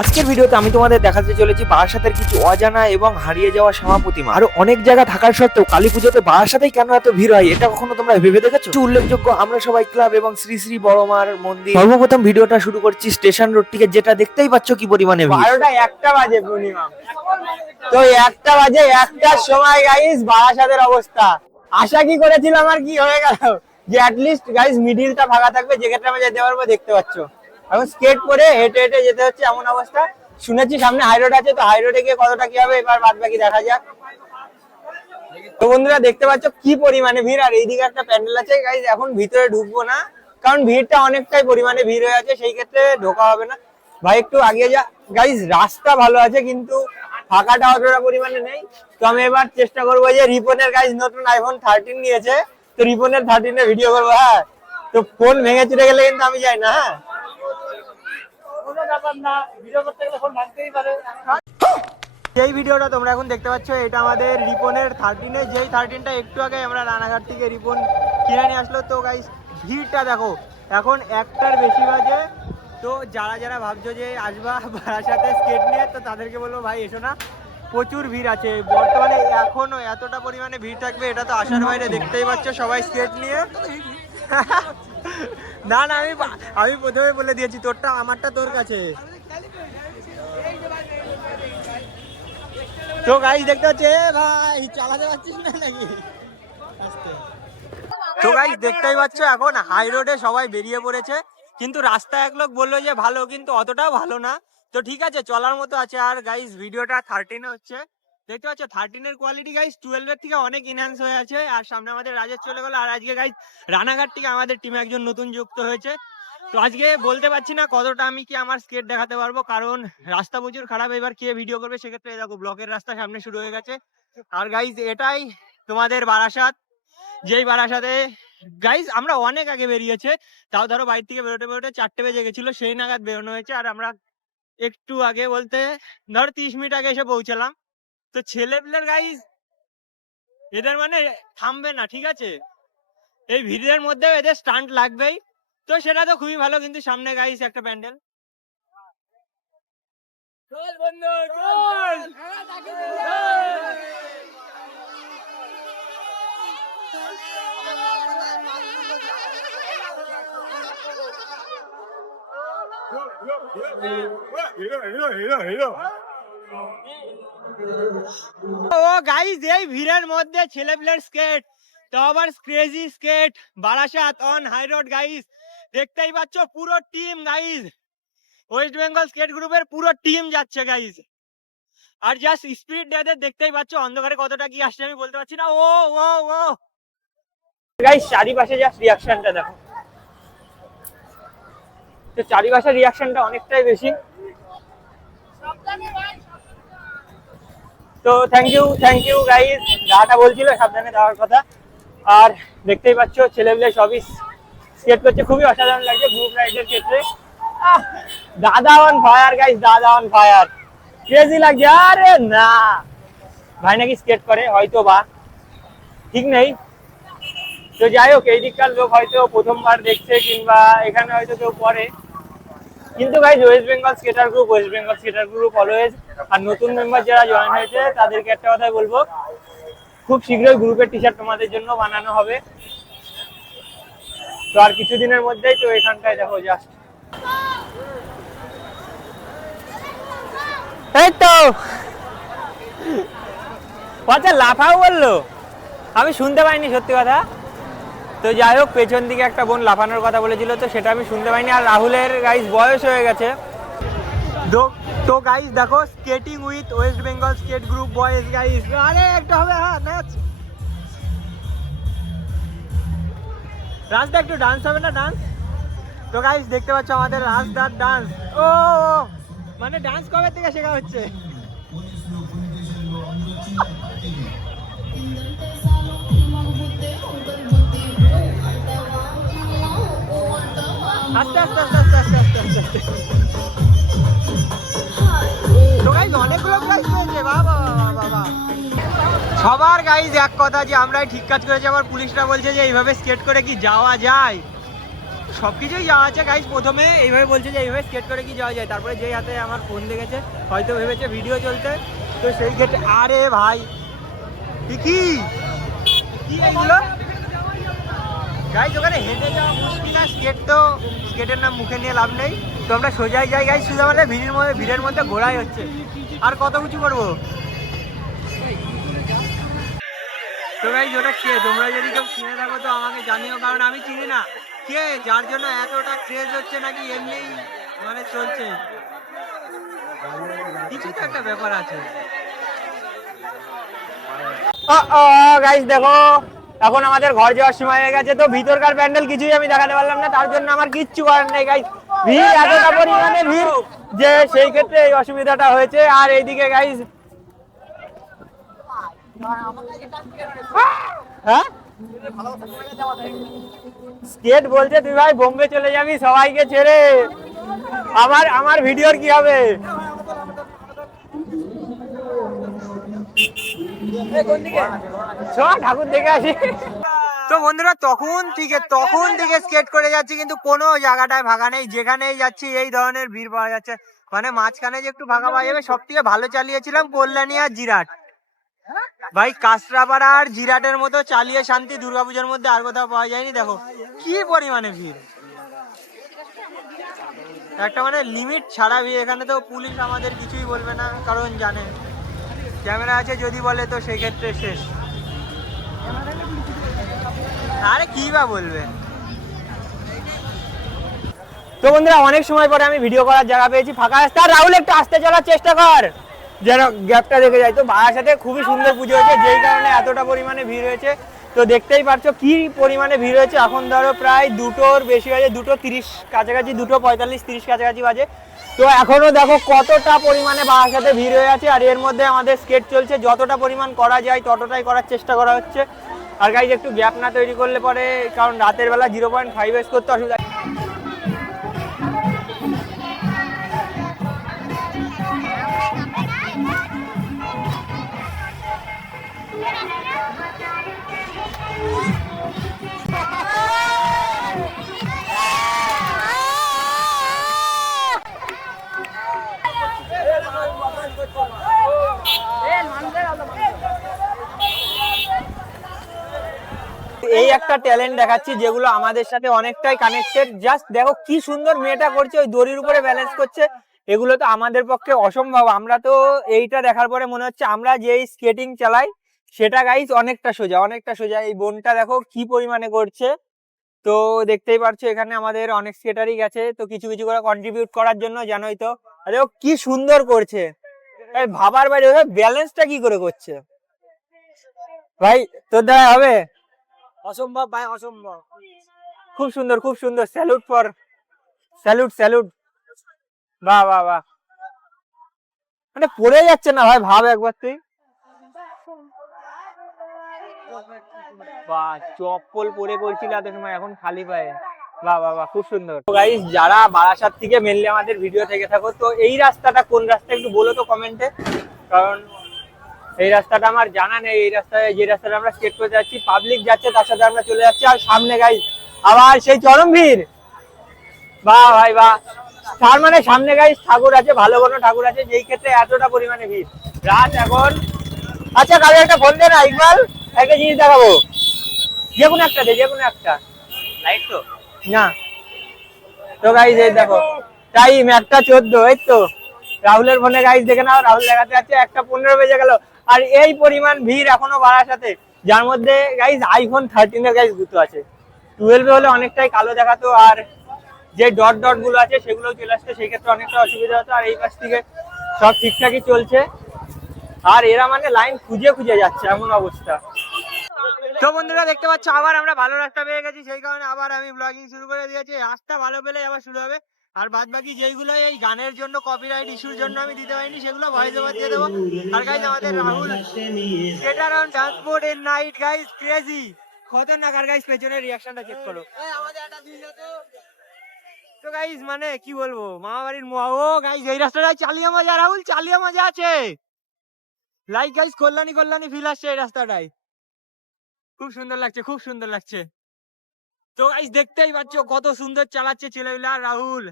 আজকের ভিডিওতে আমি তোমাদের দেখাতে চলেছি বারাসাতের কিছু অজানা এবং হারিয়ে যাওয়া শ্যামা প্রতিমা। আরো অনেক জায়গা থাকার সত্ত্বেও কালী পুজোতে বারাসাতেই কেন এত ভিড় হয় এটা কখনো তোমরা ভেবে দেখেছো? উল্লেখযোগ্য আমরা সবাই ক্লাব এবং শ্রী শ্রী বড়মার মন্দির। সর্বপ্রথম ভিডিওটা শুরু করছি স্টেশন রোড থেকে, যেটা দেখতেই পাচ্ছ কি পরিমাণে ভিড়। 12টা 1টা বাজে পূর্ণিমা। তো 1টা বাজে, 1টার সময় গাইস বারাসাতের অবস্থা। আশা কি করেছিলাম আর কি হয়ে গেল যে অ্যাটলিস্ট গাইস মিডিলটা ফাঁকা থাকবে, যে ক্ষেত্রে আমরা যেতে পারবো। দেখতে পাচ্ছ এখন স্কেট করে হেঁটে হেঁটে যেতে হচ্ছে, এমন অবস্থা। শুনেছি সামনে হাই রোড আছে, তো হাই রোডে গিয়ে কতটা কি হবে এবার বাদ বাকি দেখা যাক। তো বন্ধুরা দেখতে পাচ্ছ কি পরিমাণে ভিড়, আর এইদিকে একটা প্যান্ডেল আছে গাইস। এখন ভিতরে ঢুকবো না, কারণ ভিড়টা অনেকটাই পরিমাণে ভিড় হয়ে আছে, সেই ক্ষেত্রে ঢোকা হবে না। ভাই একটু আগে যা গাইস, রাস্তা ভালো আছে কিন্তু ফাঁকাটা অতটা পরিমাণে নেই। তো আমি এবার চেষ্টা করবো যে রিপনের গাইস নতুন আইফোন 13 নিয়েছে, তো রিপনের 13 এ ভিডিও করবো। হ্যাঁ, তো ফোন ভেঙে চুরে গেলে কিন্তু আমি যাই না। হ্যাঁ, কোনো ব্যাপার না, ভিডিও করতে গেলে ফোন ভাঙতেই পারে। যেই ভিডিওটা তোমরা এখন দেখতে পাচ্ছ এটা আমাদের রিপনের 13 এ, যেই 13টা একটু আগে আমরা রানাঘাট থেকে রিপন কিনে নিয়ে আসলো। তো গাইস ভিড়টা দেখো, এখন 1টার বেশি বাজে। তো যারা যারা ভাবছো যে আসবা বারাসাতে স্কেট নিয়ে, তো তাদেরকে বলবো ভাই এসো না, প্রচুর ভিড় আছে বর্তমানে। এখনো এতটা পরিমাণে ভিড় থাকবে এটা তো আশার বাইরে। দেখতেই পাচ্ছ সবাই স্কেট নিয়ে। না না, আমি প্রথমে বলে দিয়েছি তোরটা আমারটা তোর কাছে। তো গাইস দেখতে হচ্ছে ভাই চালাতে পারছিস না নাকি? তো গাইস দেখতেই পাচ্ছ এখন হাই রোডে সবাই বেরিয়ে পড়েছে, কিন্তু রাস্তা এক লোক বললো যে ভালো, কিন্তু অতটাও ভালো না। তো ঠিক আছে, চলার মতো আছে। আর গাইস ভিডিওটা 13 হচ্ছে, দেখতে পাচ্ছ 13 এর কোয়ালিটি গাইস 12 এর থেকে অনেক এনহ্যান্স হয়ে আছে। আর সামনে আমাদের রাজেশ চলে গেল, আর আজকে গাইস রানাঘাট থেকে আমাদের টিমে একজন নতুন যুক্ত হয়েছে। তো আজকে বলতে পারছি না কতটা আমি কি আমার স্কেট দেখাতে পারবো, কারণ রাস্তা প্রচুর খারাপ। এবার কে ভিডিও করবে, সেক্ষেত্রে দেখো ব্লকের রাস্তা সামনে শুরু হয়ে গেছে। আর গাইস এটাই তোমাদের বারাসাত, যেই বারাসাতে গাইস আমরা অনেক আগে বেরিয়েছে। তাও ধরো বাড়ি থেকে বেরোতে বেরোতে 4টে বেজে গেছিল, সেই নাগাদ বেরোনো হয়েছে। আর আমরা একটু আগে বলতে ধরো 30 মিনিট আগে এসে পৌঁছালাম। তো ছেলেপিলের গাইস এদের মানে থামবে না, ঠিক আছে? এই ভিড়ের মধ্যে এদের স্টান্ট লাগবেই, তো সেটা তো খুবই ভালো। কিন্তু সামনে গাইস একটা প্যান্ডেল। চল বন্ধু চল। ও গাইস এই ভিড়ের মধ্যে ছেলেপিলের স্কেট, তো আবার crazy skate Barasat on high road guys. দেখতেই পাচ্ছ পুরো team guys, West Bengal skate গ্রুপের পুরো টিম যাচ্ছে গাইস। আর জাস্ট স্পিড এদের দেখতেই পাচ্ছ, অন্ধকারে কতটা কি আসছে আমি বলতে পারছি না। ও ও ও গাইস চারিপাশে জাস্ট রিঅ্যাকশনটা দেখো, তো চারিপাশের রিঅ্যাকশনটা অনেকটাই বেশি। তো থ্যাংক ইউ গাইস, দাদাটা বলছিল সাবধানে যাওয়ার কথা। আর দেখতেই পাচ্ছ ছেলেগুলো সবই স্কেট করছে, খুবই অসাধারণ লাগছে গ্রুপ রাইডের ক্ষেত্রে। দাদা অন ফায়ার গাইস, দাদা অন ফায়ার, ক্রেজি লাগছে। আরে না ভাই নাকি স্কেট করে, হয়তো বা ঠিক নেই। তো যাই হোক, এই দিককার লোক হয়তো প্রথমবার দেখছে, কিংবা এখানে হয়তো কেউ পরে। কিন্তু guys West Bengal skater group always. আর নতুন মেম্বার যারা জয়েন হয়েছে তাদেরকে একটা কথাই বলবো, খুব শীঘ্রই গ্রুপের টি শার্ট তোমাদের জন্য বানানো হবে। তো আর কিছুদিনের মধ্যেই। তো এখানটায় দেখো জাস্ট এই তো আচ্ছা লাফাও বললো, আমি শুনতে পাইনি সত্যি কথা। তো যাই হোক, পেছন দিকে একটা বোন লাফানোর কথা বলেছিল, তো সেটা আমি শুনতে পাইনি। আর রাহুলের গাইস বয়স হয়ে গেছে। তো গাইস দেখো skating with West Bengal skate group boys guys. আরে একটা হবে, হ্যাঁ নাচ, রাজদা একটু ডান্স হবে না, ডান্স। তো গাইস দেখতে পাচ্ছ আমাদের রাজদার ডান্স। ও মানে ডান্স কবে থেকে শেখা হচ্ছে? আস্তে আস্তে আস্তে আস্তে আস্তে আস্তে আস্তে আস্তে। তো গাইস অনেকগুলো প্রাইজ পেয়েছে, বাবা বাবা। সবার গাইস এক কথা যে আমরাই ঠিক কাজ করেছি। আবার পুলিশরা বলছে যে এইভাবে স্কেট করে কি যাওয়া যায়? সবকিছুই যাওয়া আছে গাইস। প্রথমে এইভাবে বলছে যে এইভাবে স্কেট করে কি যাওয়া যায়, তারপরে যেই হাতে আমার ফোন দেখেছে হয়তো ভেবেছে ভিডিও চলতে, তো সেই ক্ষেত্রে আরে ভাই কি কি এইগুলো গাইস, ওখানে হেঁটে যাওয়া মুশকিল, আর স্কেটের নাম মুখে নিয়ে লাভ নেই। তো আমরা সোজাই যাই গাইস, শুধু আমাদের ভিড়ের মধ্যে ঘোরাই হচ্ছে। আর কত কিছু করবো। তো গাইস ওটা কে, তোমরা যদি কেউ চিনে থাকো তো আমাকে জানিও, কারণ আমি চিনি না কে, যার জন্য এতটা ক্রেজ হচ্ছে, নাকি এমনি মানে চলছে, কিছু তো একটা ব্যাপার আছে। গাইস দেখো, এখন আমাদের ঘর যাওয়ার সময় হয়ে গেছে, তো ভিতরকার প্যান্ডেল কিছুই আমি দেখাতে পারলাম না, তার জন্য আমার কিচ্ছু করার নেই গাইস। ভিড় এতটা পরিমাণে ভিড় যে সেই ক্ষেত্রে এই অসুবিধাটা হয়েছে। আর এইদিকে গাইস, হ্যাঁ স্কেট বলছে তুই ভাই বোম্বে চলে যাবি সবাইকে ছেড়ে, আমার ভিডিওর কি হবে। ঠাকুর দেখে আসি। তো বন্ধুরা তখন থেকে স্কেট করে যাচ্ছি, কিন্তু কোনো জায়গাটায় ভাগা নেই, যেখানেই যাচ্ছি এই ধরনের ভিড় পাওয়া যাচ্ছে। মানে মাঝখানে যে একটু ভাগা পাওয়া যাবে, সব থেকে ভালো চালিয়েছিলাম কল্যাণী আর জিরাট। ভাই কাঁচরাপাড়া আর জিরাটের মতো চালিয়ে শান্তি দুর্গাপূজার মধ্যে আর কোথাও পাওয়া যায়নি। দেখো কি পরিমাণে ভিড়, একটা মানে লিমিট ছাড়া ভিড়। এখানে তো পুলিশ আমাদের কিছুই বলবে না, কারণ জানে ক্যামেরা আছে, যদি বলে তো সেক্ষেত্রে শেষ। আরে কি বা বলবে। তো বন্ধুরা অনেক সময় পরে আমি ভিডিও করার জায়গা পেয়েছি, ফাঁকা রাস্তা। রাহুল একটু আসতে চলার চেষ্টা কর, যেন গ্যাপটা দেখে যায়। তো বারাসাতে খুবই সুন্দর পুজো হয়েছে, যেই কারণে এতটা পরিমাণে ভিড় হয়েছে। তো দেখতেই পারছো কি পরিমাণে ভিড় হয়েছে। এখন ধরো প্রায় 2টোর বেশি বাজে, 2:30 কাছাকাছি, 2:45-30 কাছাকাছি বাজে। তো এখনো দেখো কতটা পরিমাণে বারাসাতে ভিড় হয়ে আছে। আর এর মধ্যে আমাদের স্কেট চলছে, যতটা পরিমাণ করা যায় ততটাই করার চেষ্টা করা হচ্ছে। আর গাইজ একটু গ্যাপ না তৈরি করলে পরে, কারণ রাতের বেলা 0.5 করতে অসুবিধা। এই একটা ট্যালেন্ট দেখাচ্ছি যেগুলো আমাদের সাথে অনেকটাই কানেক্টেড। জাস্ট দেখো কি সুন্দর মেয়েটা করছে, ওই দড়ির উপরে ব্যালেন্স করছে। এগুলো তো আমাদের পক্ষে অসম্ভব। আমরা তো এইটা দেখার পরে মনে হচ্ছে আমরা যেই স্কেটিং চালাই সেটা গাইজ অনেকটা সোজা, অনেকটা সোজা। এই বোনটা দেখো কি পরিমাণে করছে। তো দেখতেই পারছো এখানে আমাদের অনেক স্কেটারই গেছে, তো কিছু কিছু করে কন্ট্রিবিউট করার জন্য, জানোই তো। আরে ও কি সুন্দর করছে, ভাবার বাইরে। ব্যালেন্সটা কি করে করছে ভাই, তোর দ্বারা হবে? অসম্ভব ভাই, অসম্ভব। খুব সুন্দর, খুব সুন্দর। স্যালুট। বাহ বাহ বাহ, মানে পড়ে যাচ্ছে না ভাই, ভাব একবার তুই। বাহ, চপ্পল পরে করছিল এত সময়, এখন খালি পায়ে। বাহ বাহ বাহ, খুব সুন্দর। গাইস যারা বারাসাত থেকে মেনলি আমাদের ভিডিও থেকে থাকো, তো এই রাস্তাটা কোন রাস্তা একটু বলো তো কমেন্টে, কারণ এই রাস্তাটা আমার জানা নেই। এই রাস্তায়, যে রাস্তাটা আমরা স্কেট করতে যাচ্ছি, পাবলিক যাচ্ছে, তার সাথে আমরা চলে যাচ্ছি। আর সামনে গাইস আবার সেই চরম ভিড়। বাহ ভাই বাহ। তার মানে সামনে গাইস ঠাকুর আছে, ভালো কোনো ঠাকুর আছে, যেই ক্ষেত্রে এতটা পরিমাণে ভিড়। রাত এখন, আচ্ছা কালকে একটা ফোন দে না ইকবাল, একটা জিনিস দেখাবো। যে কোনো একটা দে, যে কোনো একটা। লাইট তো না। তো গাইস এই দেখো টাইম 1:14, এই তো রাহুলের ফোনে গাইস দেখে নাও, রাহুল দেখাতে যাচ্ছে 1:15 বেজে গেল। আর এই পরিমাণ ভিড় এখনো বারাসাতে, যার মধ্যে গাইস আইফোন 13 এর গাইস গুতো আছে। 12 হলে অনেকটাই কালো দেখাতো, আর যে ডট ডট গুলো আছে সেগুলো চলে আসছে, সেই ক্ষেত্রে অনেকটা অসুবিধা হতো। আর এই পাশ থেকে সব ঠিকঠাকই চলছে, আর এরা মানে লাইন খুঁজে খুঁজে যাচ্ছে, এমন অবস্থা। তো বন্ধুরা দেখতে পাচ্ছ আবার আমরা ভালো রাস্তা পেয়ে গেছি, সেই কারণে আবার আমি ব্লগিং শুরু করে দিয়েছি। রাস্তা ভালো পেলে আবার শুরু হবে। আর বাদ বাকি যেইগুলো এই গানের জন্য কপিরাইট ইস্যুর জন্য আমি দিতে পারিনি, সেগুলো ভয়েস ওভার দিয়ে দেবো। আর গাইজ আমাদের রাহুল স্কেটার অন ট্রান্সপোর্ট এর নাইট গাইজ ক্রেজি খতরনাক। আর গাইজ পেছনের রিয়াকশনটা চেক করো। তো গাইজ মানে কি বলবো, মামা বাড়ির মোয়া। ও গাইজ এই রাস্তাটায় চালিয়ে মজা, রাহুল চালিয়ে মজা আছে। লাইক গাইজ কল্যাণী ফিল আসছে এই রাস্তাটায়। খুব সুন্দর লাগছে, খুব সুন্দর লাগছে। তো গাইস দেখতেই পাচ্ছ কত সুন্দর চালাচ্ছে ছেলেগুলা রাহুল।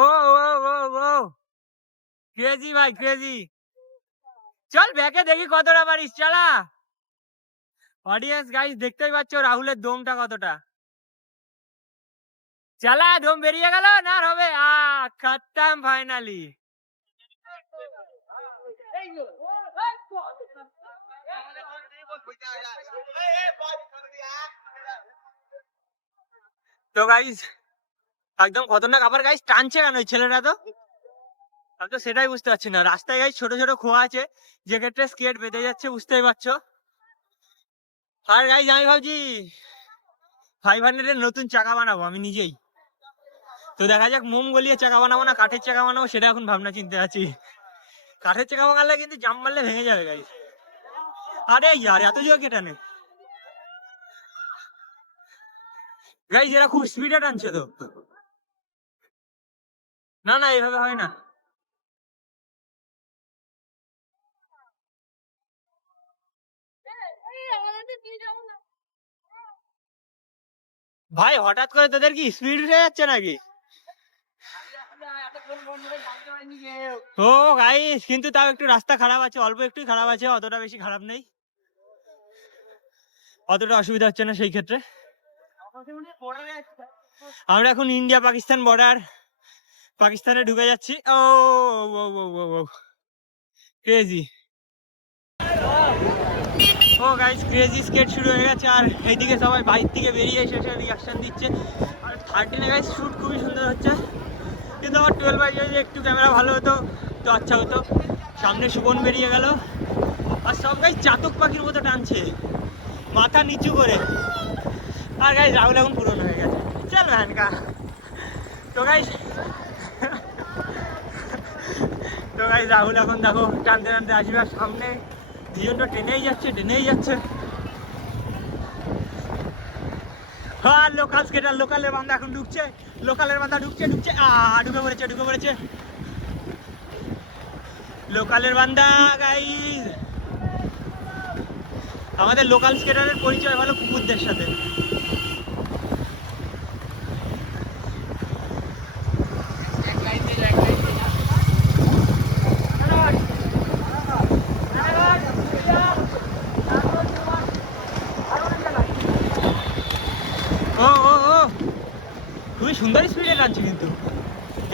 ও ও ও ও ক্রেজি ভাই ক্রেজি। চল ব্যাকে দেখি কতটা পারিস, চালা। অডিয়েন্স গাইস দেখতেই পাচ্ছ রাহুলের দমটা কতটা। চালা, দম বেরিয়ে গেল না, আর হবে খতম ফাইনালি। তো গাইস একদম খতরনাক। আবার গাইস টানছে কেন ওই ছেলেটা? তো আমি তো সেটাই বুঝতে পারছি না। রাস্তায় গাইস ছোট ছোট খোয়া আছে, যে ক্ষেত্রে স্কেট বেঁধে যাচ্ছে, বুঝতেই পারছো। আর গাইস আমি ভাবছি 500 এর নতুন চাকা বানাবো আমি নিজেই। তো দেখা যাক মোম গলিয়ে চাকা বানাবো না কাঠের চাকা বানাবো, সেটা এখন ভাবনা চিন্তা আছি। কাঠের চাকা বানালে কিন্তু জাম মারলে ভেঙে যাবে গাইস। আরে ইয়ার এত জোর কে টানে গাইস? এরা খুব স্পিডে টানছে তো। না না, এইভাবে হয় না ভাই। হঠাৎ করে তোদের কি স্পিড উঠে যাচ্ছে নাকি? ও গাইস কিন্তু তাও একটু রাস্তা খারাপ আছে, অল্প একটু খারাপ আছে, অতটা বেশি খারাপ নেই, অতটা অসুবিধা হচ্ছে না সেই ক্ষেত্রে। আমরা এখন ইন্ডিয়া পাকিস্তান বর্ডার, পাকিস্তানে ঢুকে যাচ্ছি। ও ও ও ও ও ক্রেজি। ও গাইস ক্রেজি স্কেট শুরু হয়ে গেছে, আর এইদিকে সবাই বাইক থেকে বেরিয়ে এসে রিয়াকশন দিচ্ছে। আর 13 গাইস শুট খুবই সুন্দর হচ্ছে, কিন্তু আমার 12 বাই যদি একটু ক্যামেরা ভালো হতো তো আচ্ছা হতো। সামনে সুবন বেরিয়ে গেল, আর সব গাইস চাতক পাখির মতো টানছে মাথা নিচু করে। আর গাইস রাহুল এখন পুরনো হয়ে গেছে, চল ভ্যান কা। তো গাইস তো গাইস রাহুল এখন দেখো টানতে টানতে আসবে, আর সামনে দুজনটা টেনেই যাচ্ছে টেনেই যাচ্ছে। হ্যাঁ লোকাল স্কেটার, লোকালের বান্দা এখন ঢুকছে, লোকালের বান্দা ঢুকছে ঢুকছে ঢুকে পড়েছে ঢুকে পড়েছে লোকালের বান্দা। গাইস আমাদের লোকাল স্কেটারের পরিচয় ভালো কুকুরদের সাথে। ও ও ও খুবই সুন্দর স্পিডে টানছে, কিন্তু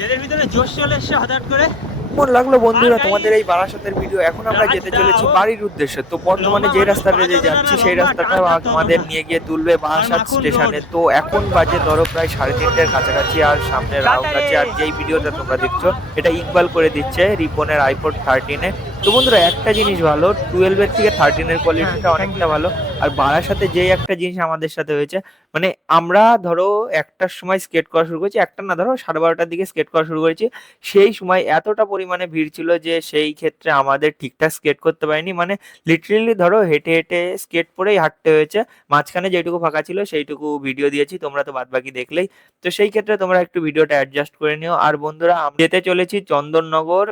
এদের ভিতরে জোশ চলে এসছে হঠাৎ করে। কেমন লাগলো বন্ধুরা তোমাদের এই বারাসাতের ভিডিও? এখন আমরা যেতে চলেছি বাড়ির উদ্দেশ্যে। তো বর্তমানে যে রাস্তাটা দিয়ে যাচ্ছি সেই রাস্তাটা আমাদের নিয়ে গিয়ে তুলবে বারাসাত স্টেশনে। তো এখন বাজে ধরো প্রায় 3:30-এর কাছাকাছি, আর সামনে রাউন্ড আছে। আর যেই ভিডিওটা তোমরা দেখছো এটা ইকবাল করে দিচ্ছে রিপনের আইপড 13-এ। তো বন্ধুরা একটা জিনিস ভালো, 12-এর থেকে 13-এর কোয়ালিটিটা অনেকটা ভালো। আর বারাসাতে যেই একটা জিনিস আমাদের সাথে হয়েছে, মানে আমরা ধরো 1টার সময় স্কেট করা শুরু করেছি, একটা না ধরো 12:30-টার দিকে স্কেট করা শুরু করেছি। সেই সময় এতটা পরিমাণে ভিড় ছিল যে সেই ক্ষেত্রে আমাদের ঠিকঠাক স্কেট করতে পারিনি। মানে লিটারেলি ধরো হেঁটে হেঁটে স্কেট পরেই হাঁটতে হয়েছে। মাঝখানে যেটুকু ফাঁকা ছিল সেইটুকু ভিডিও দিয়েছি, তোমরা তো বাদবাকি দেখলেই। তো সেই ক্ষেত্রে তোমরা একটু ভিডিওটা অ্যাডজাস্ট করে নিও। আর বন্ধুরা আমরা যেতে চলেছি চন্দননগর,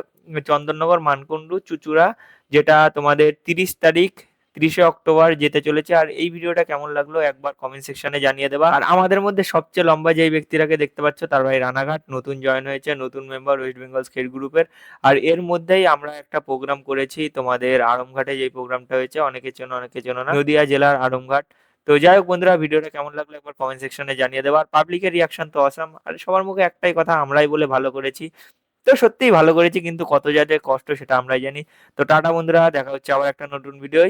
চন্দননগর মানকুণ্ডু চুচুড়া, যেটা তোমাদের 30 তারিখ 30শে অক্টোবর যেতে চলেছে। আর এই ভিডিওটা কেমন লাগলো একবার কমেন্ট সেকশনে জানিয়ে দেবা। আর আমাদের মধ্যে সবচেয়ে লম্বা যেই ব্যক্তিটাকে দেখতে পাচ্ছ তার ভাই রানাঘাট, নতুন জয়েন হয়েছে, নতুন মেম্বার ওয়েস্ট বেঙ্গল স্কেট গ্রুপের। আর এর মধ্যেই আমরা একটা প্রোগ্রাম করেছি তোমাদের আড়ংঘাটে, যেই প্রোগ্রামটা হয়েছে অনেকে চেনো অনেকে চেনো না, নদিয়া জেলার আড়ংঘাট। তো যাই হোক বন্ধুরা, ভিডিওটা কেমন লাগলো একবার কমেন্ট সেকশনে জানিয়ে দেবা। আর পাবলিকের রিয়াকশন তো অসাম, আর সবার মুখে একটাই কথা, আমরাই বলে ভালো করেছি। তো সত্যিই ভালো করেছি, কিন্তু কত যাদের কষ্ট সেটা আমরাই জানি। তো টাটা বন্ধুরা, দেখা হচ্ছে আবার একটা নতুন ভিডিওয়।